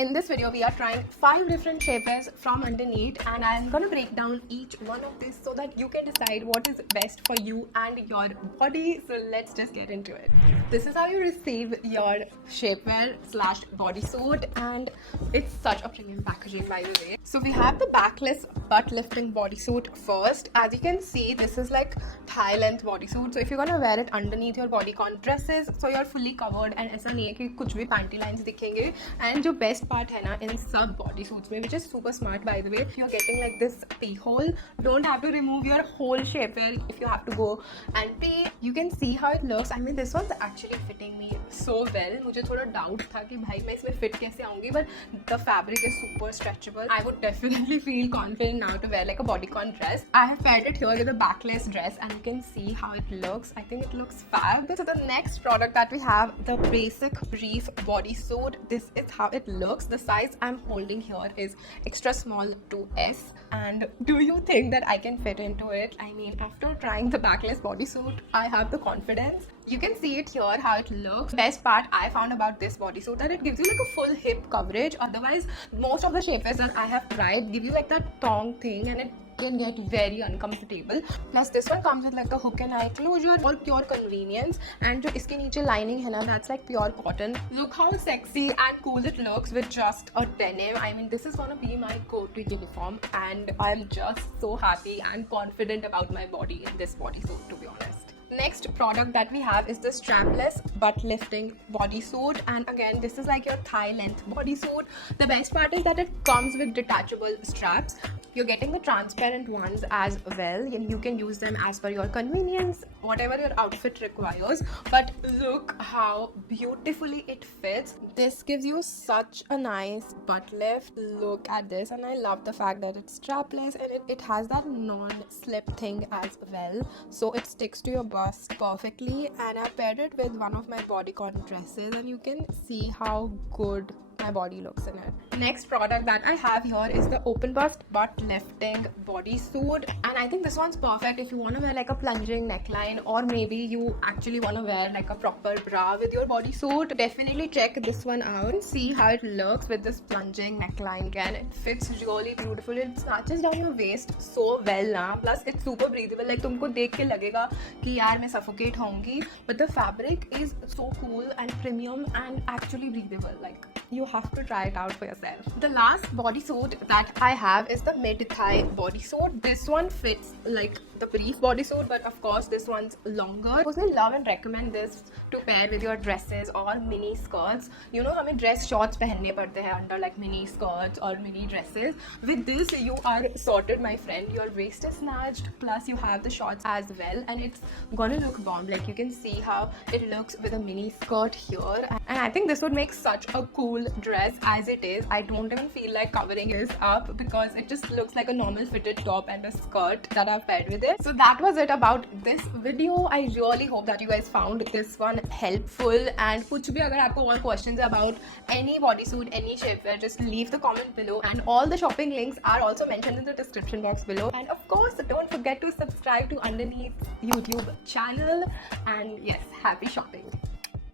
in this video we are trying 5 different shapewears from underneath, and I am going to break down each one of these so that you can decide what is best for you and your body. So let's just get into it. This is how you receive your shapewear slash bodysuit, and it's such a premium packaging, by the way. So we have the backless butt lifting bodysuit first. As you can see, this is like thigh length bodysuit. So if you're gonna wear it underneath your bodycon dresses, so you're fully covered and ऐसा नहीं है कि कुछ भी panty lines दिखेंगे. And जो best part है ना इन सब bodysuits में, which is super smart by the way, if you're getting like this pee hole, don't have to remove your whole shapewear if you have to go and pee. You can see how it looks. I mean, this one's actually fitting me so well. मुझे थोड़ा doubt था कि भाई मैं इसमें fit कैसे आऊँगी, but the fabric is super stretchable. I would definitely feel confident now to wear like a bodycon dress. I have paired it here with a backless dress, and you can see how it looks. I think it looks fab. So the next product that we have, the basic brief bodysuit. This is how it looks. The size I'm holding here is extra small to S. And do you think that I can fit into it? I mean, after trying the backless bodysuit, I have the confidence. You can see it here how it looks. Best part I found about this bodysuit that it gives you like a full hip coverage. Otherwise, most of the shapewears that I have tried give you like that thong thing, and it can get very uncomfortable. Plus this one comes with like a hook and eye closure for pure convenience, and जो इसके नीचे lining है ना, that's like pure cotton. Look how sexy and cool it looks with just a denim. I mean, this is gonna be my go-to uniform, and I'm just so happy and confident about my body in this bodysuit, to be honest. Next product that we have is the strapless butt lifting bodysuit, and again this is like your thigh length bodysuit. The best part is that it comes with detachable straps. You're getting the transparent ones as well, and you can use them as per your convenience, whatever your outfit requires. But look how beautifully it fits. This gives you such a nice butt lift. Look at this, and I love the fact that it's strapless, and it has that non-slip thing as well, so it sticks to your bust perfectly. And I paired it with one of my bodycon dresses, and you can see how good my body looks in it. Next product that I have here is the open bust butt lifting bodysuit, and I think this one's perfect if you want to wear like a plunging neckline, or maybe you actually want to wear like a proper bra with your bodysuit. Definitely check this one out and see how it looks with this plunging neckline. Again, it fits really beautifully. It snatches down your waist so well now. Plus it's super breathable. Like तुमको देख के लगेगा कि यार मैं suffocate होंगी, but the fabric is so cool and premium and actually breathable. Like, you have to try it out for yourself. The last bodysuit that I have is the mid-thigh bodysuit. This one fits like the brief bodysuit, but of course this one's longer. I personally love and recommend this to pair with your dresses or mini skirts. You know, हमें dress shorts पहनने पड़ते हैं under like mini skirts or mini dresses. With this, you are sorted, my friend. Your waist is snatched, plus you have the shorts as well, and it's gonna look bomb. Like, you can see how it looks with a mini skirt here, and I think this would make such a cool dress as it is. I don't even feel like covering this up because it just looks like a normal fitted top and a skirt that I've paired with it. So that was it about this video. I really hope that you guys found this one helpful, and कुछ भी अगर आपको और questions about any bodysuit, any shapewear, just leave the comment below, and all the shopping links are also mentioned in the description box below. And of course, don't forget to subscribe to Underneath YouTube channel, and yes, happy shopping.